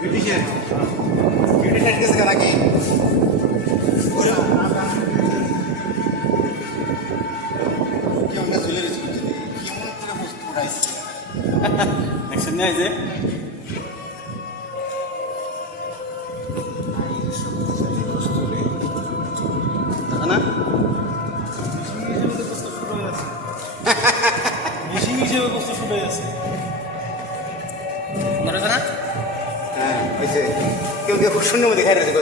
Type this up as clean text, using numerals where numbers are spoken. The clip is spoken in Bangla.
ব্রিটিশের ব্রিটিশের গেছে নাকি কেমনটা চলে গেছে কেমন করে বস্তু উঠাইছে দেখছেন না এই যে না মেশিন হিসেবে বস্তু শুরু হয়ে আছে মনে হয় না হ্যাঁ হয়েছে কেউ কেউ খুব শূন্য মধ্যে খাই রয়েছে